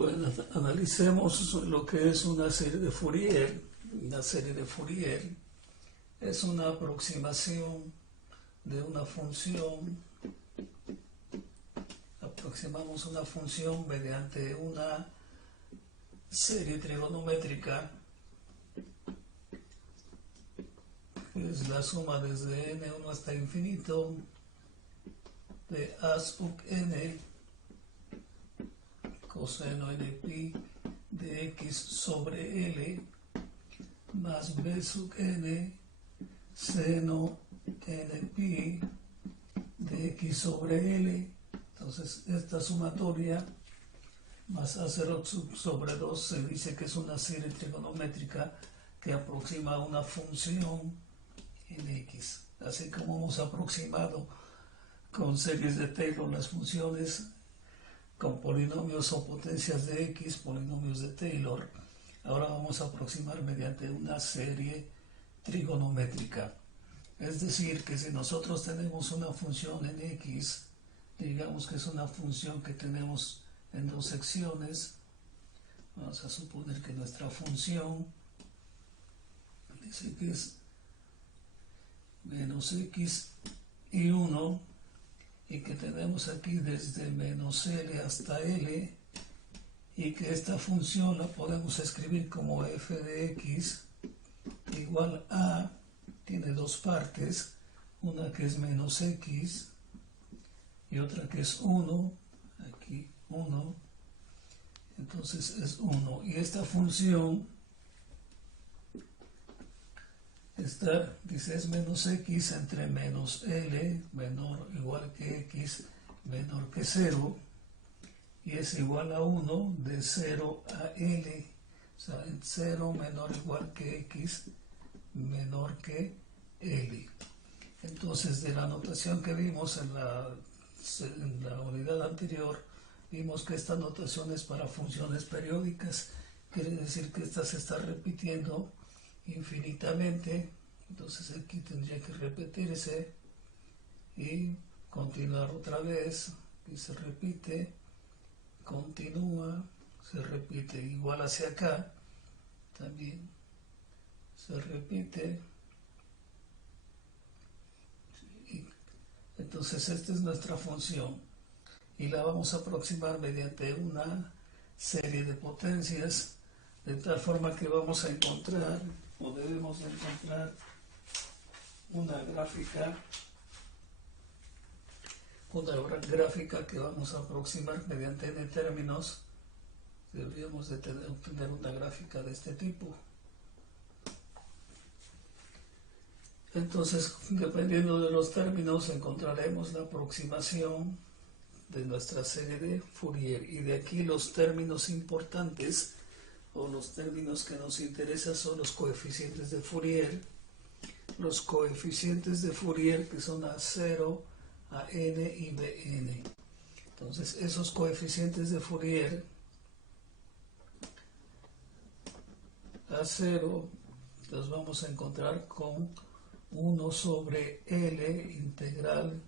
Bueno, analicemos lo que es una serie de Fourier. Una serie de Fourier es una aproximación de una función. Aproximamos una función mediante una serie trigonométrica, que es la suma desde n1 hasta infinito de a sub n coseno n pi de x sobre l más b sub n seno n pi de x sobre l. Entonces esta sumatoria más a0 sobre 2 se dice que es una serie trigonométrica que aproxima una función en x, así como hemos aproximado con series de Taylor las funciones con polinomios o potencias de x, polinomios de Taylor. Ahora vamos a aproximar mediante una serie trigonométrica. Es decir, que si nosotros tenemos una función en x, digamos que es una función que tenemos en dos secciones, vamos a suponer que nuestra función dice que es menos x y 1, y que tenemos aquí desde menos l hasta l, y que esta función la podemos escribir como f de x igual a, tiene dos partes, una que es menos x y otra que es 1, aquí 1, entonces es 1, y esta función dice es menos x entre menos l menor o igual que x menor que 0, y es igual a 1 de 0 a l, o sea, 0 menor o igual que x menor que l. Entonces, de la notación que vimos en la unidad anterior, vimos que esta notación es para funciones periódicas, quiere decir que esta se está repitiendo infinitamente. Entonces aquí tendría que repetirse y continuar otra vez, y se repite, continúa, se repite, igual hacia acá también se repite. Y entonces esta es nuestra función y la vamos a aproximar mediante una serie de potencias, de tal forma que vamos a encontrar, o debemos de encontrar, una gráfica que vamos a aproximar mediante n términos. Deberíamos de obtener una gráfica de este tipo. Entonces, dependiendo de los términos, encontraremos la aproximación de nuestra serie de Fourier, y de aquí los términos importantes o los términos que nos interesan son los coeficientes de Fourier. Los coeficientes de Fourier que son a0, a n y bn. Entonces esos coeficientes de Fourier, a0 los vamos a encontrar con 1 sobre l integral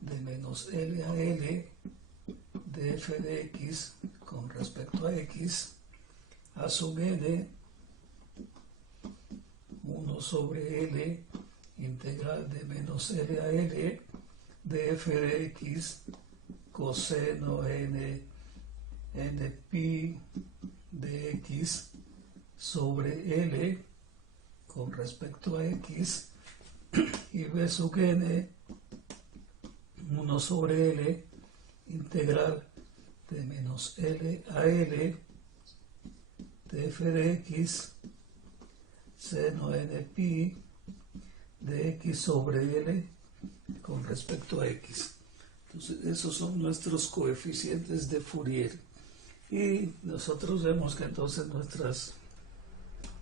de menos l a l de f de x con respecto a x, a sub n 1 sobre l integral de menos l a l de f de x coseno n pi de x sobre l con respecto a x, y b sub n 1 sobre l integral de menos l a l de f de x seno n pi de x sobre l con respecto a x. Entonces esos son nuestros coeficientes de Fourier, y nosotros vemos que entonces nuestras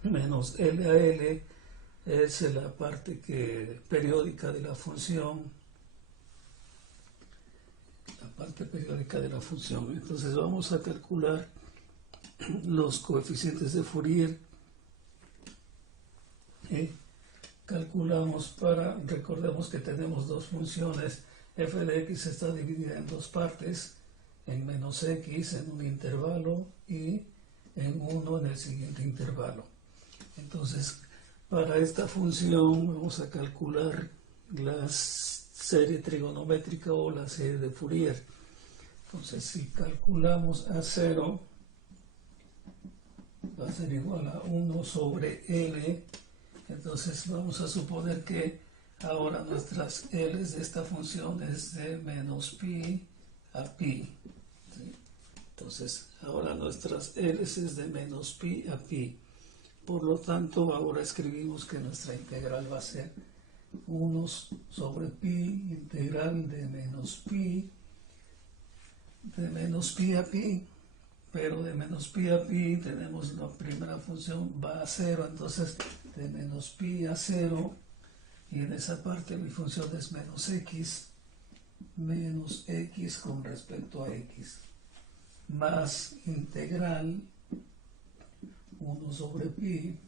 menos l a l es la parte periódica de la función, Entonces vamos a calcular los coeficientes de Fourier. Calculamos recordemos que tenemos dos funciones, f de x está dividida en dos partes, en menos x en un intervalo y en 1 en el siguiente intervalo. Entonces, para esta función vamos a calcular la serie trigonométrica o la serie de Fourier. Entonces, si calculamos A0, va a ser igual a 1 sobre L. Entonces, vamos a suponer que ahora nuestras L's de esta función es de menos pi a pi. ¿Sí? Entonces, ahora nuestras L's es de menos pi a pi. Por lo tanto, ahora escribimos que nuestra integral va a ser 1 sobre pi, integral de menos pi a pi, pero de menos pi a pi tenemos la primera función va a 0, entonces de menos pi a 0, y en esa parte mi función es menos x con respecto a x, más integral 1 sobre pi,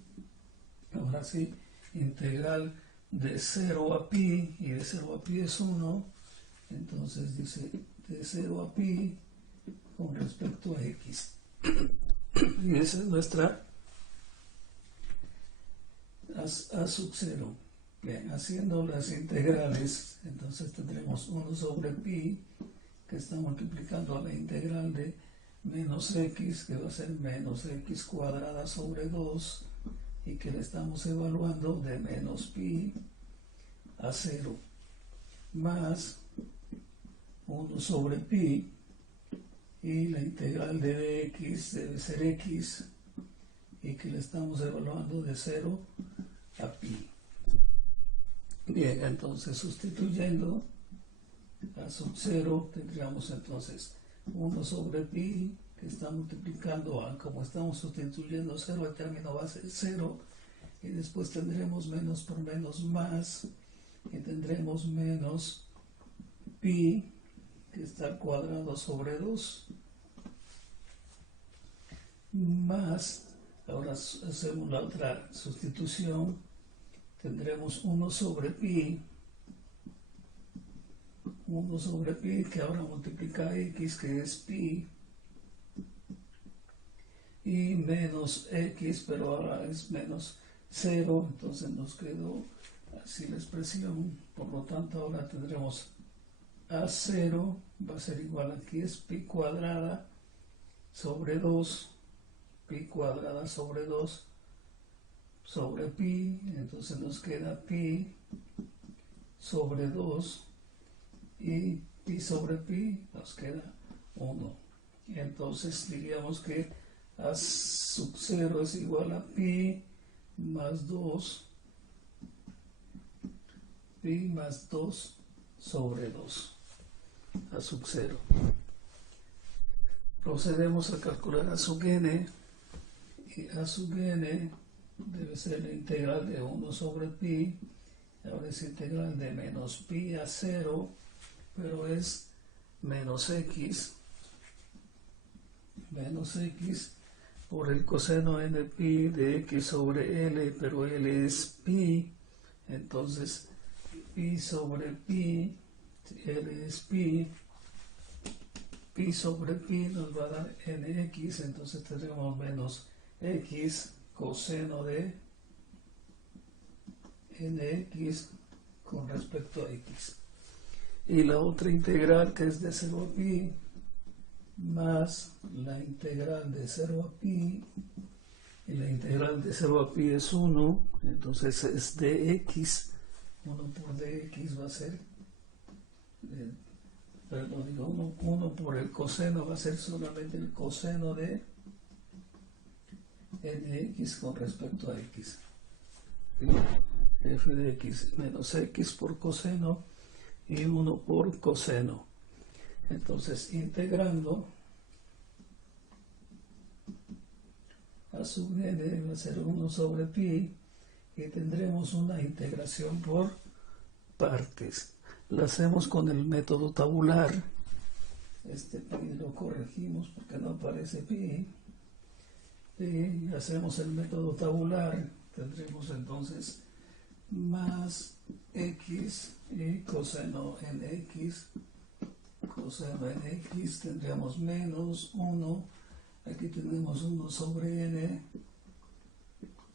ahora sí, integral de 0 a pi, y de 0 a pi es 1, entonces dice de 0 a pi con respecto a x. Y esa es nuestra a sub 0. Bien, haciendo las integrales, entonces tendremos 1 sobre pi, que está multiplicando a la integral de menos x, que va a ser menos x cuadrada sobre 2, y que le estamos evaluando de menos pi a 0, más 1 sobre pi, y la integral de dx debe ser x, y que le estamos evaluando de 0 a pi. Bien, entonces sustituyendo a sub 0, tendríamos entonces 1 sobre pi, que está multiplicando a, como estamos sustituyendo 0, el término va a ser 0, y después tendremos menos por menos más, y tendremos menos pi, que está al cuadrado sobre 2, más, ahora hacemos la otra sustitución, tendremos 1 sobre pi, que ahora multiplica x, que es pi, y menos x, pero ahora es menos 0, entonces nos quedó así la expresión. Por lo tanto, ahora tendremos a0 va a ser igual, aquí es pi cuadrada sobre 2, pi cuadrada sobre 2 sobre pi, entonces nos queda pi sobre 2, y pi sobre pi nos queda 1. Entonces diríamos que a sub 0 es igual a pi más 2, pi más 2 sobre 2, a sub 0. Procedemos a calcular a sub n, y a sub n debe ser la integral de 1 sobre pi, ahora es integral de menos pi a 0, pero es menos x por el coseno n pi de x sobre l, pero l es pi, entonces pi sobre pi, l es pi sobre pi nos va a dar nx, entonces tendremos menos x coseno de nx con respecto a x. Y la otra integral, que es de 0 a pi, más la integral de 0 a pi, y la integral de 0 a pi es 1, entonces es dx, 1 por dx va a ser, perdón, digo 1 por el coseno va a ser solamente el coseno de nx con respecto a x. F de x menos x por coseno y 1 por coseno. Entonces, integrando, a sub n va a ser 1 sobre pi, y tendremos una integración por partes. La hacemos con el método tabular. Este pi lo corregimos porque no aparece pi. Y hacemos el método tabular. Tendremos entonces más x y coseno en x coseno de nx, tendríamos menos 1, aquí tenemos 1 sobre n,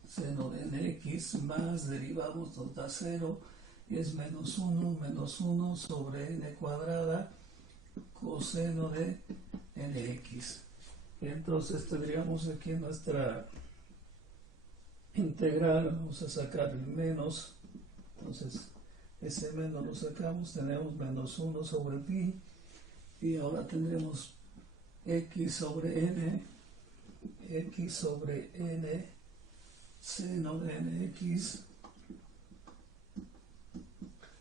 seno de nx, más derivamos, nos da 0, y es menos 1 sobre n cuadrada, coseno de nx. Y entonces tendríamos aquí nuestra integral, vamos a sacar el menos, entonces ese menos lo sacamos, tenemos menos 1 sobre pi, y ahora tendremos x sobre n, seno de nx,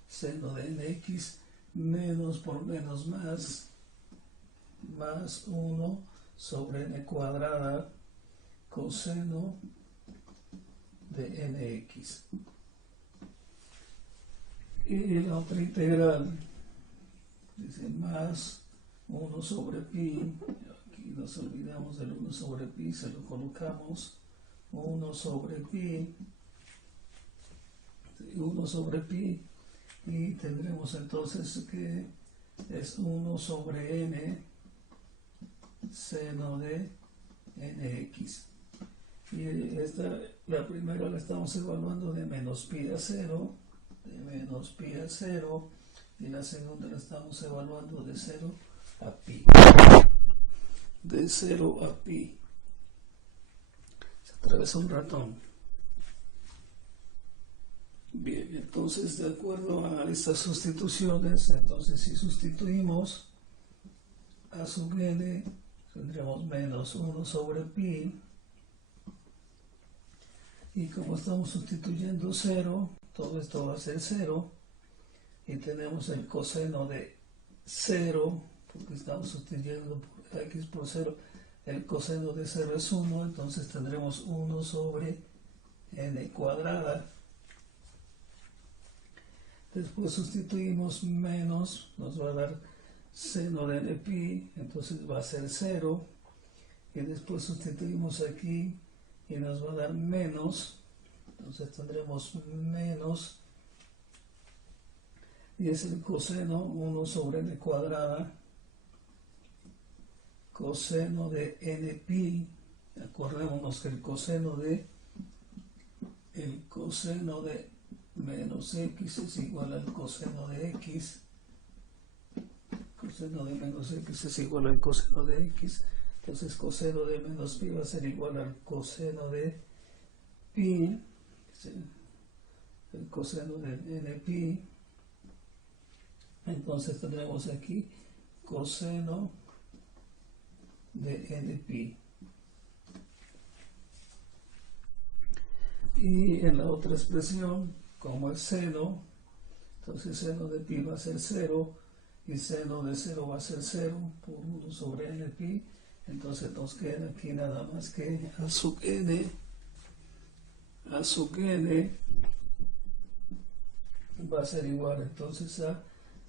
seno de nx, menos por menos más 1 sobre n cuadrada, coseno de nx. Y la otra integral dice más 1 sobre pi, aquí nos olvidamos del 1 sobre pi, se lo colocamos 1 sobre pi, y tendremos entonces que es 1 sobre n, seno de nx. Y la primera la estamos evaluando de menos pi a 0, y la segunda la estamos evaluando de 0 a pi. Se atravesó un ratón. Bien, entonces de acuerdo a estas sustituciones, entonces si sustituimos a sub n, tendríamos menos 1 sobre pi, y como estamos sustituyendo 0, todo esto va a ser 0, y tenemos el coseno de 0, porque estamos sustituyendo por x por 0, el coseno de 0 es 1, entonces tendremos 1 sobre n cuadrada. Después sustituimos menos, nos va a dar seno de n pi, entonces va a ser 0, y después sustituimos aquí y nos va a dar menos, entonces tendremos menos, y es el coseno 1 sobre n cuadrada, coseno de n pi. Acordémonos que el coseno de menos x es igual al coseno de x, coseno de menos x es igual al coseno de x, entonces coseno de menos pi va a ser igual al coseno de pi, el coseno de n pi. Entonces tendremos aquí coseno de n pi. Y en la otra expresión, como es seno, entonces seno de pi va a ser 0, y seno de 0 va a ser 0 por 1 sobre n pi. Entonces nos queda aquí nada más que a sub n va a ser igual entonces a,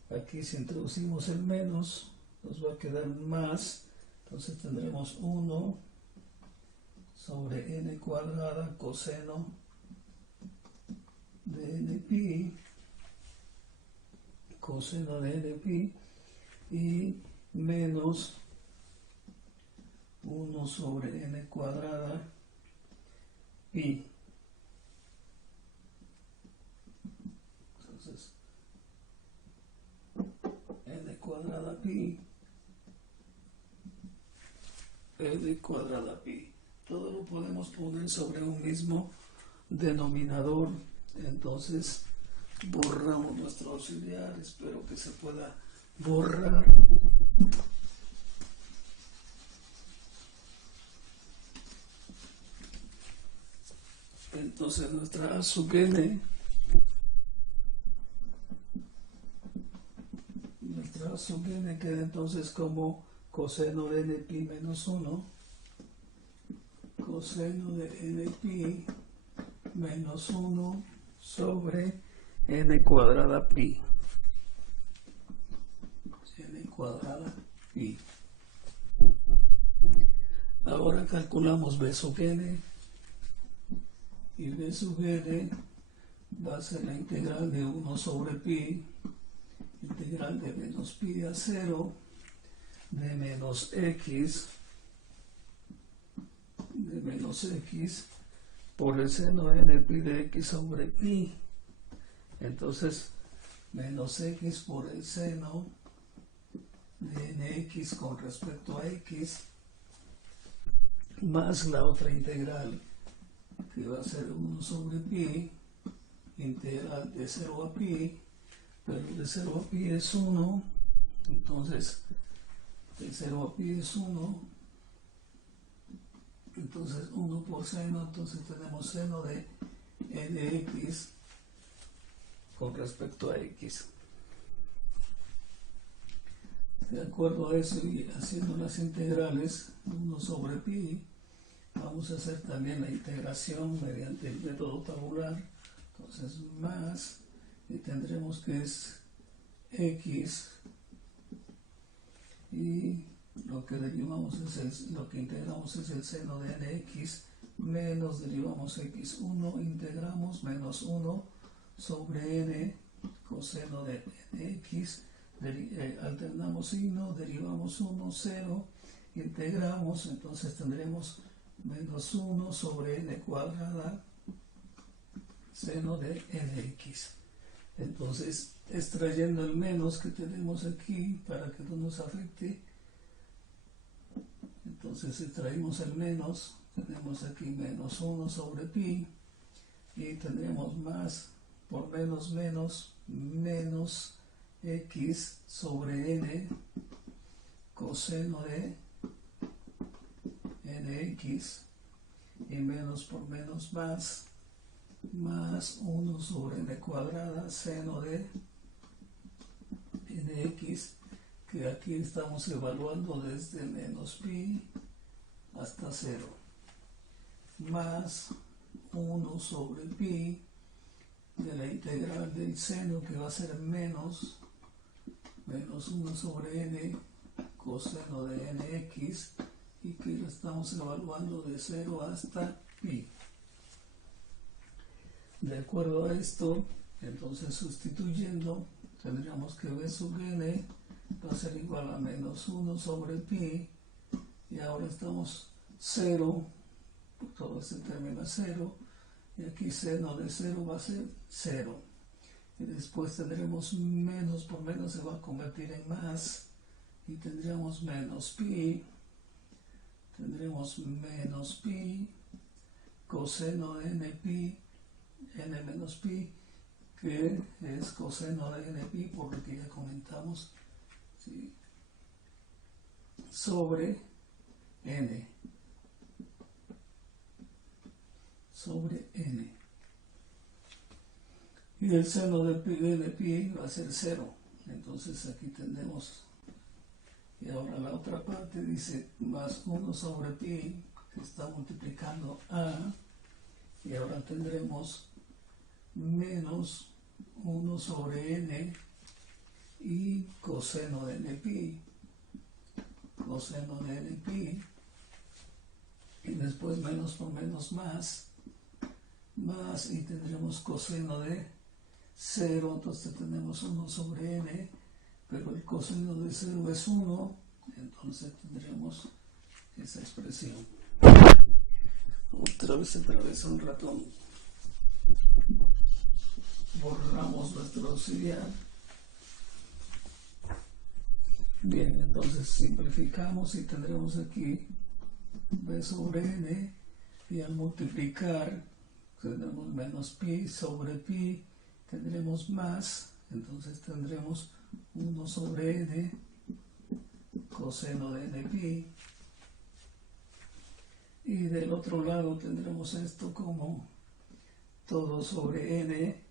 aquí si introducimos el menos, nos va a quedar más, entonces tendremos 1 sobre n cuadrada coseno de n pi, y menos 1 sobre n cuadrada pi. Entonces, n cuadrada pi. Todo lo podemos poner sobre un mismo denominador. Entonces, borramos nuestro auxiliar. Espero que se pueda borrar. Entonces nuestra a sub n, queda entonces como coseno de n pi menos 1, coseno de n pi menos 1 sobre n cuadrada pi. Ahora calculamos b sub n, y b sub n va a ser la integral de 1 sobre pi, integral de menos pi a 0, de menos x por el seno de n pi de x sobre pi. Entonces, menos x por el seno de nx con respecto a x, más la otra integral, que va a ser 1 sobre pi, integral de 0 a pi, pero de 0 a pi es 1, entonces de 0 a pi es 1, entonces 1 por seno, entonces tenemos seno de nx con respecto a x. De acuerdo a eso y haciendo las integrales, 1 sobre pi, vamos a hacer también la integración mediante el método tabular. Entonces más, y tendremos que es x, y lo que derivamos lo que integramos es el seno de nx, menos derivamos x1, integramos menos 1 sobre n coseno de nx, alternamos signo, derivamos 1, 0, integramos, entonces tendremos menos 1 sobre n cuadrada seno de nx. Entonces, extrayendo el menos que tenemos aquí para que no nos afecte, entonces extraímos el menos, tenemos aquí menos 1 sobre pi, y tendremos más por menos menos x sobre n coseno de nx, y menos por menos más 1 sobre n cuadrada seno de nx, que aquí estamos evaluando desde menos pi hasta 0, más 1 sobre pi de la integral del seno, que va a ser menos 1 sobre n coseno de nx, y que lo estamos evaluando de 0 hasta pi. De acuerdo a esto, entonces sustituyendo, tendríamos que b sobre n va a ser igual a menos 1 sobre pi, y ahora estamos 0, todo este término es 0, y aquí seno de 0 va a ser 0. Y después tendremos menos por menos se va a convertir en más, y tendríamos menos pi, coseno de n pi, n menos pi, que es coseno de n pi, por lo que ya comentamos, ¿sí?, sobre n. Y el seno de n pi va a ser 0. Entonces aquí tenemos, y ahora la otra parte dice más 1 sobre pi, que está multiplicando a, y ahora tendremos menos 1 sobre n y coseno de n pi, y después menos por menos más, y tendremos coseno de 0, entonces tenemos 1 sobre n, pero el coseno de 0 es 1, entonces tendremos esa expresión. Otra vez atravesó un ratón. Borramos nuestro auxiliar. Bien, entonces simplificamos y tendremos aquí b sobre n, y al multiplicar tendremos menos pi sobre pi, tendremos más, entonces tendremos 1 sobre n coseno de n pi, y del otro lado tendremos esto como todo sobre n,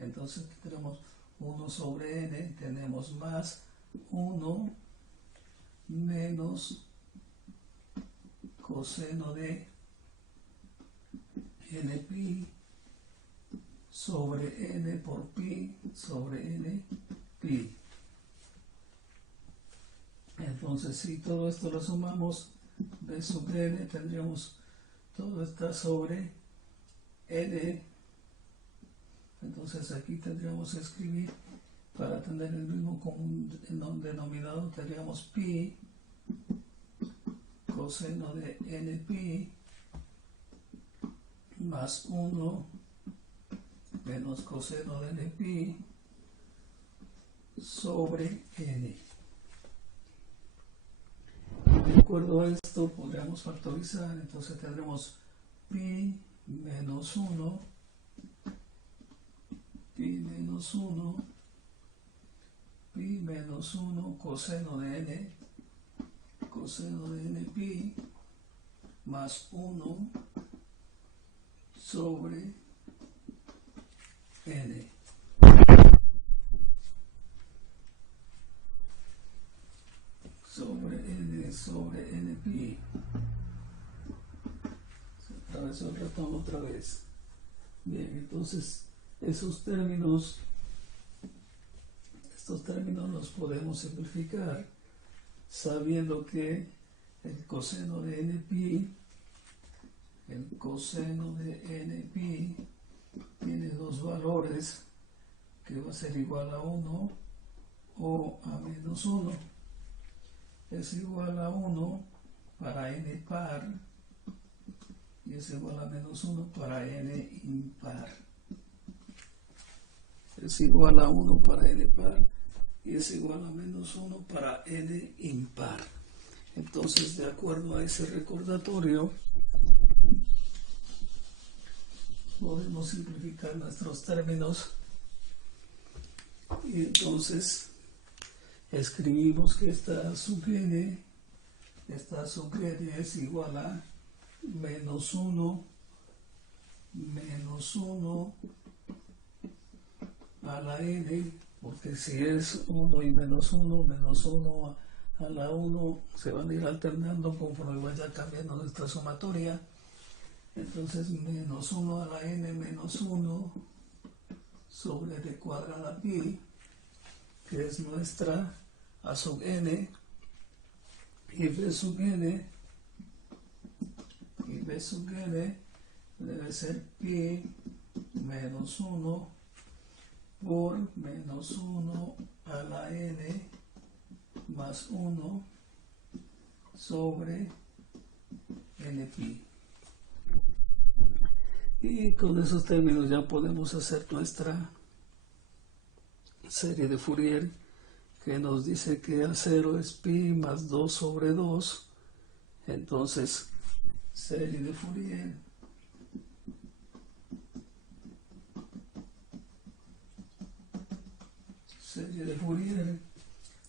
entonces tendremos 1 sobre n, tenemos más 1 menos coseno de n pi sobre n por pi sobre n pi. Entonces, si todo esto lo sumamos, b sobre n, tendríamos todo está sobre n. Entonces aquí tendríamos que escribir, para tener el mismo común denominador, tendríamos pi coseno de npi más 1 menos coseno de npi sobre n. De acuerdo a esto podríamos factorizar, entonces tendremos pi menos 1 coseno de npi más 1 sobre n. Sobre npi. Se atravesó el ratón otra vez. Bien, entonces estos términos los podemos simplificar sabiendo que el coseno de npi tiene dos valores que va a ser igual a 1 o a menos 1. Es igual a 1 para n par y es igual a menos 1 para n impar. Es igual a 1 para n par y es igual a menos 1 para n impar. Entonces, de acuerdo a ese recordatorio, podemos simplificar nuestros términos y entonces escribimos que esta sub n es igual a menos 1 a la n, porque si es 1 y menos 1 a la 1 se van a ir alternando conforme vaya cambiando nuestra sumatoria. Entonces menos 1 a la n menos 1 sobre d cuadrada pi, que es nuestra a sub n, y b sub n debe ser pi menos 1 por menos 1 a la n más 1 sobre n pi. Y con esos términos ya podemos hacer nuestra serie de Fourier, que nos dice que A0 es pi más 2 sobre 2. Entonces, serie de Fourier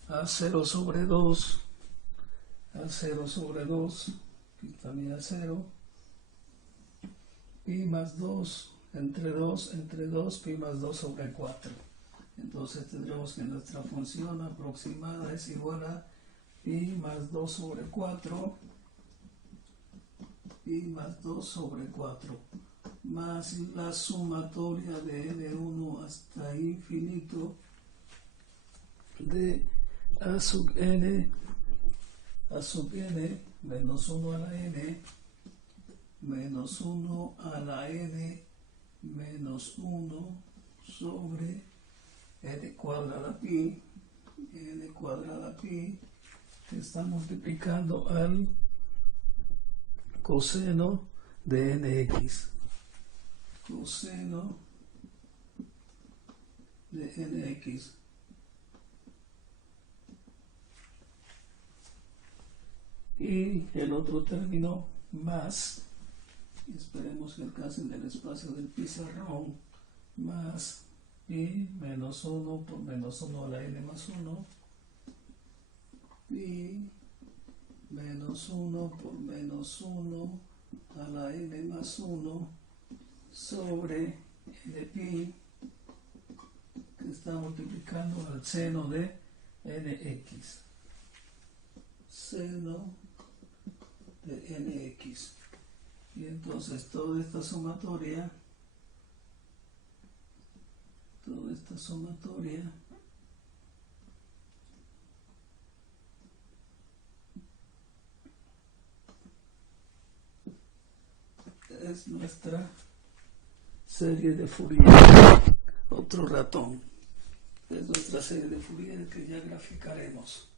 A0 sobre 2, aquí también A0, pi más 2, entre 2, pi más 2 sobre 4. Entonces tendremos que nuestra función aproximada es igual a pi más 2 sobre 4, más la sumatoria de n1 hasta infinito de a sub n menos 1 a la n menos 1 a la n menos 1 sobre n cuadrada pi, que está multiplicando al coseno de nx. Y el otro término más, y esperemos que alcancen el espacio del pizarrón, más pi menos 1 por menos 1 a la n más 1, pi menos 1 por menos 1 a la n más 1 sobre n pi, que está multiplicando al seno de nx. Y entonces toda esta sumatoria es nuestra serie de Fourier. Otro ratón. Es nuestra serie de Fourier que ya graficaremos.